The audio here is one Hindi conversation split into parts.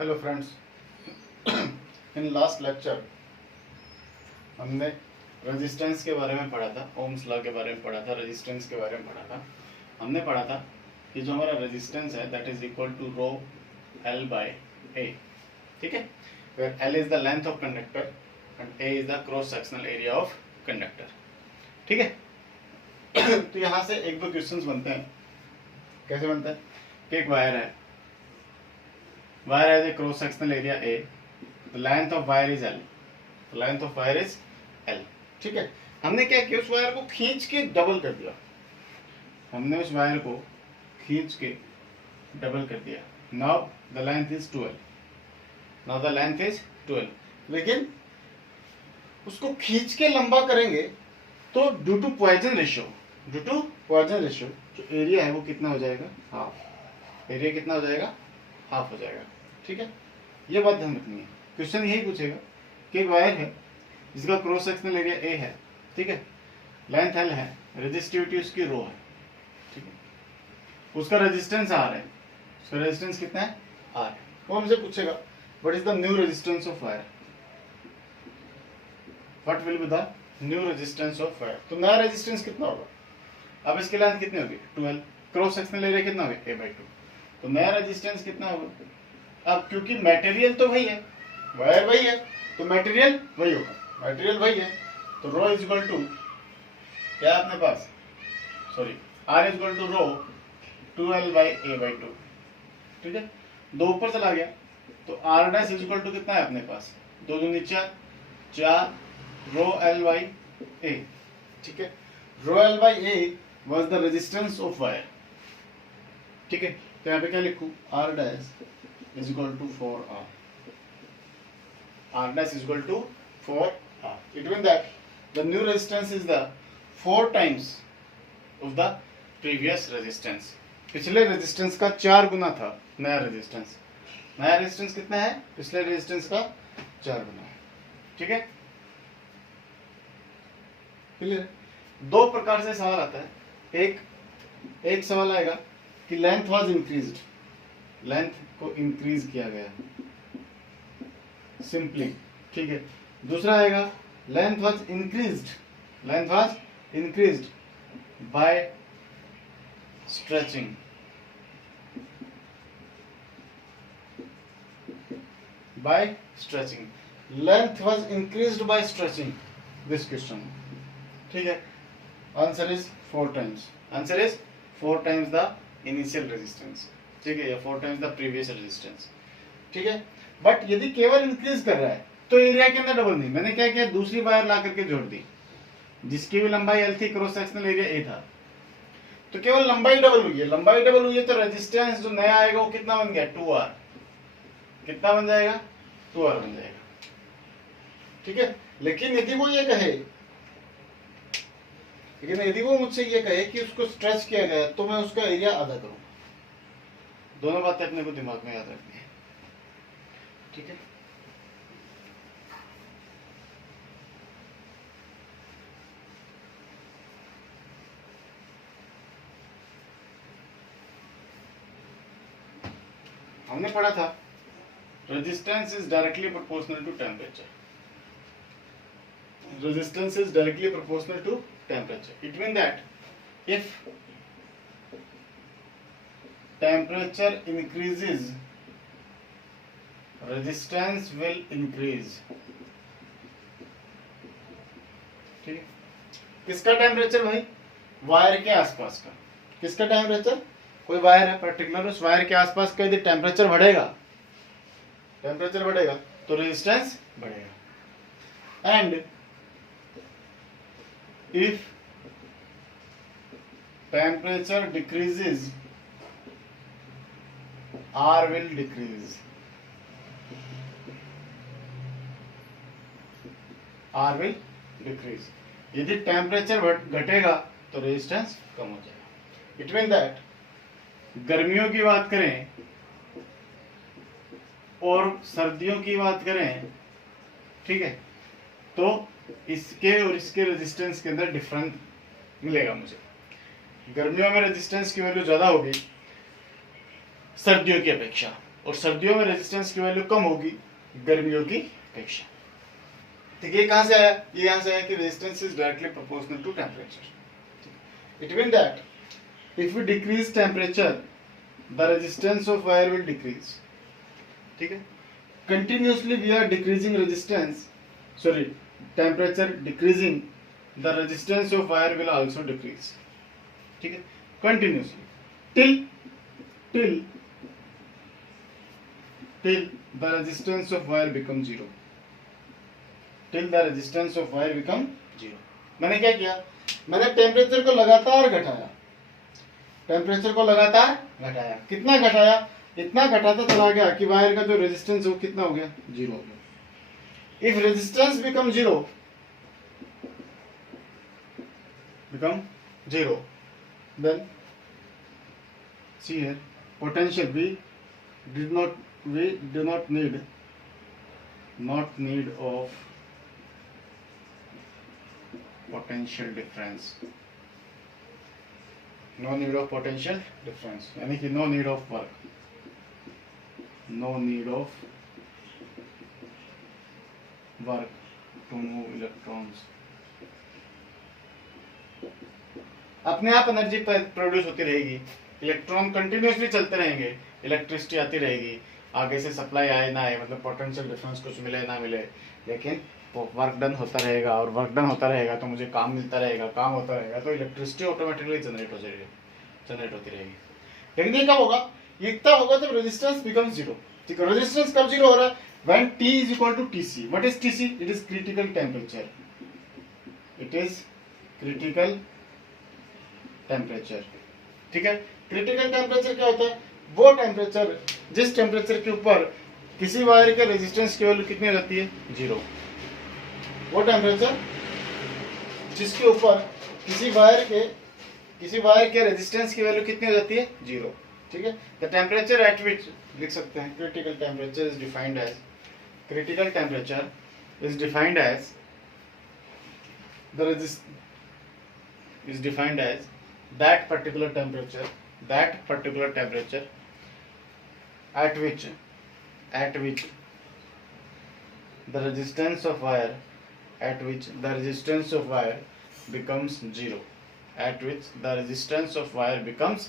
Hello friends, in last lecture हमने रेजिस्टेंस के बारे में पढ़ा था, ओम्स लॉ के बारे में पढ़ा था, रेजिस्टेंस के बारे में पढ़ा था। हमने पढ़ा था कि जो हमारा रेजिस्टेंस है that is equal to rho L by A, ठीक है, where L is the length of conductor and A is the cross sectional area of conductor, ठीक है। तो यहाँ से एक दो क्वेश्चंस बनते हैं। कैसे बनते हैं कि एक वायर है, wire has a cross sectional area A, the length of wire is L, the length of wire is L, ठीक है। हमने क्या किया, उस वायर को खींच के डबल कर दिया, हमने उस वायर को खींच के डबल कर दिया। now the length is 12, now the length is 12, लेकिन उसको खींच के लंबा करेंगे तो ड्यू टू पॉइजन रेशियो जो एरिया है वो कितना हो जाएगा, हाफ। एरिया कितना हो जाएगा, हाफ हो जाएगा, ठीक है। ये बात ध्यान रखनी है। क्वेश्चन यही पूछेगा कि एक वायर है जिसका क्रॉस सेक्शनल एरिया ए है, ठीक है, लेंथ एल है, रेजिस्टिविटी उसकी रो है, ठीक है, उसका रेजिस्टेंस आर है, उसका रेजिस्टेंस कितना है, आर है। वो हमसे पूछेगा what is the new resistance of wire, what will be the new resistance of wire. तो नया रेजिस्टेंस कितना होगा, अब इसकी लेंथ कितनी होगी 12, क्रॉस सेक्शनल एरिया कितना होगा a/2, तो नया रेजिस्टेंस कितना होगा। अब क्योंकि मटेरियल तो वही है, वायर वही है, तो मटेरियल वही होगा, मटेरियल वही है, तो रो इज इक्वल टू क्या है अपने पास, sorry R is equal to rho 2l/a/2, ठीक है। दो ऊपर चला गया तो r dash is equal to कितना है अपने पास, 2 दूनी 4 रो l/a, ठीक है। Rho l/a was the resistance of wire, ठीक है। तो यहाँ पे क्या लिखूं, r dash is equal to 4r, r dash is equal to 4r। It mean that the new resistance is the 4 times of the previous resistance. पिछले रेजिस्टेंस का 4 गुना था नया रेजिस्टेंस। नया रेजिस्टेंस कितना है, पिछले रेजिस्टेंस का 4 गुना है, ठीक है। क्लियर। दो प्रकार से सवाल आता है। एक सवाल आएगा कि लेंथ वाज इंक्रीज्ड, लेंथ को इंक्रीज किया गया सिंपली, ठीक है। दूसरा आएगा length was increased by stretching, length was increased by stretching this question, ठीक है। Answer is 4 times, answer is 4 times the initial resistance, ठीक है, या 4 टाइम्स द प्रीवियस रेजिस्टेंस, ठीक है। बट यदि केवल इंक्रीज कर रहा है तो एरिया के अंदर डबल नहीं। मैंने क्या किया, दूसरी वायर ला करके जोड़ दी जिसकी भी लंबाई एल थी, क्रॉस सेक्शनल एरिया ए था, तो केवल लंबाई डबल हुई है, लंबाई डबल हुई है तो रेजिस्टेंस जो नया आएगा वो कितना बन गया, 2r, कितना बन जाएगा, 2r बन जाएगा, ठीक है। लेकिन यदि वो मुझसे ये कहे कि उसको स्ट्रेच किया गया तो मैं उसका एरिया आधा करूंगा। दोनों बातें अपने को दिमाग में याद रखनी है, ठीक है। हमने पढ़ा था resistance is directly proportional to temperature, resistance is directly proportional to temperature. It means that if temperature increases, resistance will increase, ठीक है। किसका टेम्परेचर भाई, वायर के आसपास का। किसका टेम्परेचर, कोई वायर है पर्टिकुलर, उस वायर के आसपास का यदि टेम्परेचर बढ़ेगा तो रेजिस्टेंस बढ़ेगा। And if temperature decreases, R will decrease, यदि टेम्परेचर घटेगा तो रेजिस्टेंस कम हो जाएगा। इट मीन दैट गर्मियों की बात करें और सर्दियों की बात करें, ठीक है, तो इसके और इसके रेजिस्टेंस के अंदर डिफरेंस मिलेगा मुझे। गर्मियों में रेजिस्टेंस की वैल्यू ज्यादा होगी सर्दियों की अपेक्षा, और सर्दियों में रेजिस्टेंस की वैल्यू कम होगी गर्मियों की अपेक्षा। ठीक है, कहां से आया? ये यहां से आया कि resistance is directly proportional to temperature. It mean that if we decrease temperature the resistance of wire will decrease. ठीक है, continuously we are decreasing resistance, sorry, temperature decreasing, the resistance of wire will also decrease. ठीक है, continuously till the resistance of wire become zero, till the resistance of wire become zero. मैंने क्या किया? मैंने टेम्परेचर को लगातार घटाया, टेम्परेचर को लगातार घटाया। कितना घटाया? इतना घटाता चला गया कि वायर का जो रेजिस्टेंस वो कितना हो गया? जीरो हो गया। If resistance become zero then see here potential we do not need of potential difference, no need of potential difference, यानी कि no need of work, no need of work to move electrons. अपने आप एनर्जी प्रोड्यूस होती रहेगी, इलेक्ट्रॉन कंटिन्यूसली चलते रहेंगे, इलेक्ट्रिसिटी आती रहेगी, आगे से सप्लाई आए ना आए, मतलब पोटेंशियल डिफरेंस कुछ मिले ना मिले, लेकिन वर्क डन होता रहेगा, और वर्क डन होता रहेगा तो मुझे काम मिलता रहेगा, काम होता रहेगा तो इलेक्ट्रिसिटी ऑटोमेटिकली जनरेट होती रहेगी। लेकिन ये कब होगा? ये तब होगा जब रेजिस्टेंस बिकम जीरो। ठीक है, रेजिस्टेंस कब जीरो हो रहा है? When T is equal to TC. What is TC? It is critical temperature. It is critical temperature. ठीक है, क्रिटिकल टेम्परेचर क्या होता है? वो टेम्परेचर जिस टेम्परेचर के ऊपर किसी वायर के रेजिस्टेंस की वैल्यू कितनी रहती है? जीरो। वो टेम्परेचर जिसके ऊपर किसी वायर के रेजिस्टेंस की वैल्यू कितनी हो जाती है? जीरो। ठीक है, द टेम्परेचर एट विच लिख सकते हैं critical temperature is defined as that particular temperature at which the resistance of wire becomes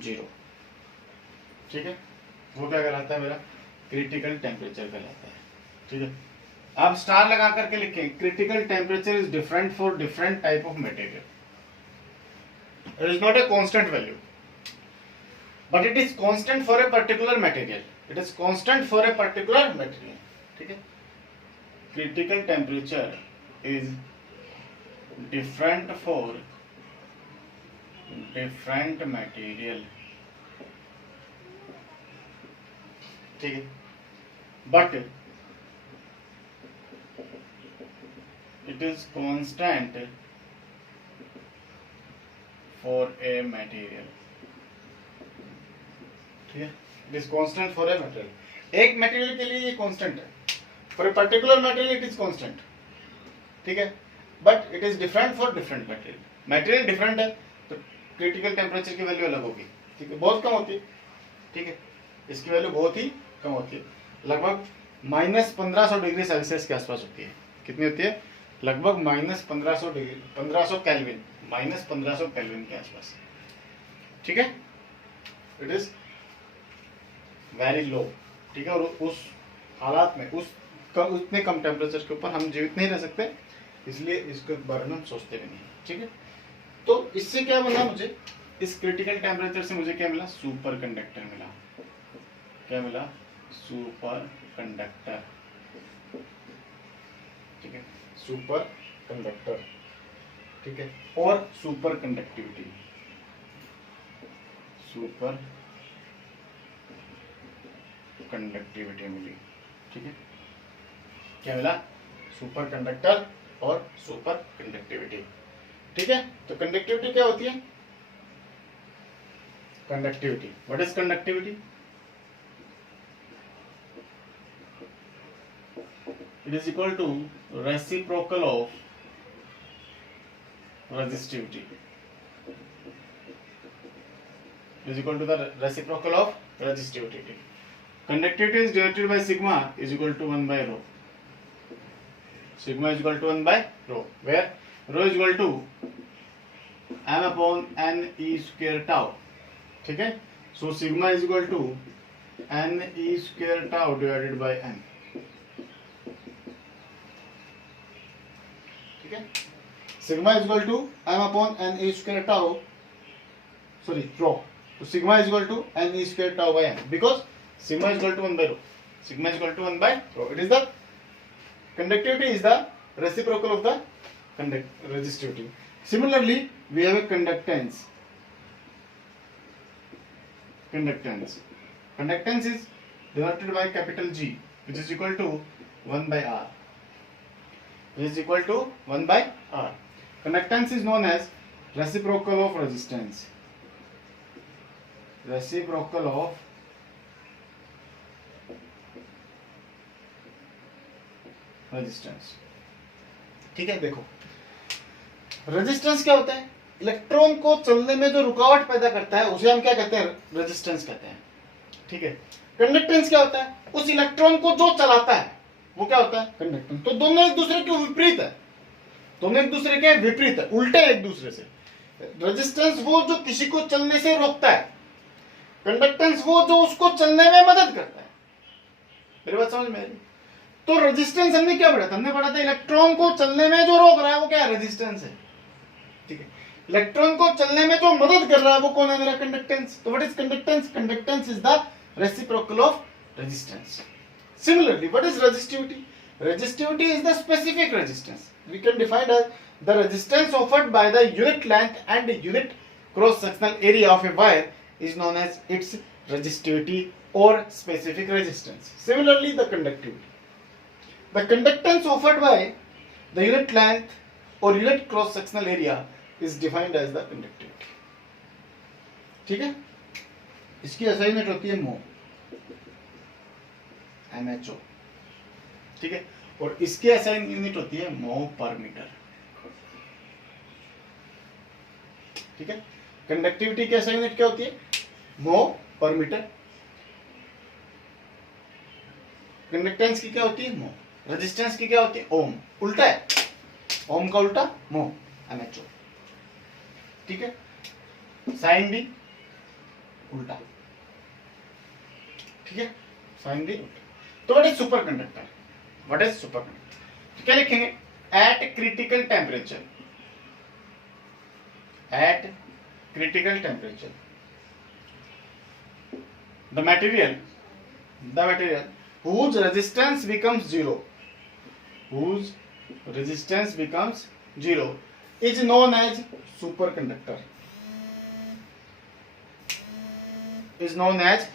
zero, ठीक है, वो क्या कहलाता है? मेरा क्रिटिकल टेम्परेचर कहलाता है। ठीक है, आप स्टार लगा करके लिखें critical temperature is different for different type of material. It is not a constant value, but it is constant for a particular material. ठीक है, critical temperature is different for different material. ठीक है, but it is constant for a material. ठीक है, it is constant for a material. एक मटेरियल के लिए ये कांस्टेंट है, for a particular material it is constant. ठीक है, but it is different for different material. Material different है तो क्रिटिकल टेम्परेचर की वैल्यू अलग होगी। ठीक है, बहुत कम होती है। ठीक है, इसकी वैल्यू बहुत ही कम होती है, लगभग -1500 डिग्री सेल्सियस के आसपास होती है। कितनी होती है? लगभग -1500 डिग्री, 1500 केल्विन, -1500 केल्विन के आसपास। ठीक है, इट इज वेरी लो। ठीक है, और उस हालात में उतने कम टेम्परेचर के ऊपर हम जीवित नहीं रह सकते, इसलिए इसके बारे में हम सोचते भी नहीं। ठीक है, तो इससे क्या मिला मुझे? इस क्रिटिकल टेम्परेचर से मुझे क्या मिला? सुपर कंडक्टर मिला। क्या मिला? Super conductor. ठीक है, सुपर कंडक्टर। ठीक है, और सुपर कंडक्टिविटी, मिली। ठीक है, क्या मिला? सुपर कंडक्टर और सुपर कंडक्टिविटी। ठीक है, तो कंडक्टिविटी क्या होती है? Conductivity, what is conductivity? It is equal to reciprocal of resistivity. It is equal to the reciprocal of resistivity. conductivity is denoted by sigma is equal to 1 by rho. Sigma is equal to 1 by rho, where rho is equal to m upon n e square tau. ठीक है, so sigma is equal to n e square tau divided by n. ठीक है, sigma is equal to m upon n e square tau, sorry rho. So sigma is equal to n e square tau by n, because sigma is equal to 1 by rho. Sigma is equal to 1 by rho. It is the conductivity is the reciprocal of the resistivity. Similarly, we have a conductance. Conductance is denoted by capital G, which is equal to 1 by R. Which is equal to 1 by R. Conductance is known as reciprocal of resistance. Reciprocal of resistance. ठीक है, देखो रेजिस्टेंस क्या होता है? इलेक्ट्रॉन को चलने में जो रुकावट पैदा करता है उसे हम क्या कहते हैं? रेजिस्टेंस कहते हैं. ठीक है, कंडक्टेंस क्या होता है? उस इलेक्ट्रॉन को जो चलाता है वो क्या होता है? कंडक्टेंस. तो दोनों एक दूसरे के विपरीत है, दोनों एक दूसरे के विपरीत है, उल्टे एक दूसरे से. रेजिस्टेंस वो जो किसी को चलने से रोकता है, कंडक्टेंस वो जो उसको चलने में मदद करता है. मेरी बात समझ में आ रही? तो रेजिस्टेंस हमने क्या पढ़ा था? हमने पढ़ा था इलेक्ट्रॉन को चलने में जो रोक रहा है वो क्या है? रेजिस्टेंस है. ठीक है, इलेक्ट्रॉन को चलने में जो मदद कर रहा है वो कौन है? मेरा कंडक्टेंस. तो what is conductance? Conductance is the reciprocal of resistance. Similarly, what is resistivity? Resistivity is the specific resistance. We can define as the resistance offered by the unit length and unit cross-sectional area of a wire is known as its resistivity or specific resistance. Similarly, the conductivity. The conductance offered by the unit length or unit cross-sectional area is defined as the conductivity. ठीक है? इसकी असाइनमेंट होती है mho, MHO. ठीक है, और इसकी असाइन यूनिट होती है mho पर मीटर. ठीक है, कंडक्टिविटी की असाइन यूनिट क्या होती है? mho पर मीटर. कंडक्टेंस की क्या होती है? mho. रेजिस्टेंस की क्या होती है? ओम. उल्टा है, ओम का उल्टा mho, MHO. ठीक है, साइन भी उल्टा. ठीक है, साइन भी उल्टा. तो what is super conductor? What is superconductor? तो क्या लिखेंगे? At critical temperature. At critical temperature, the material whose resistance becomes zero, is known as superconductor. Is known as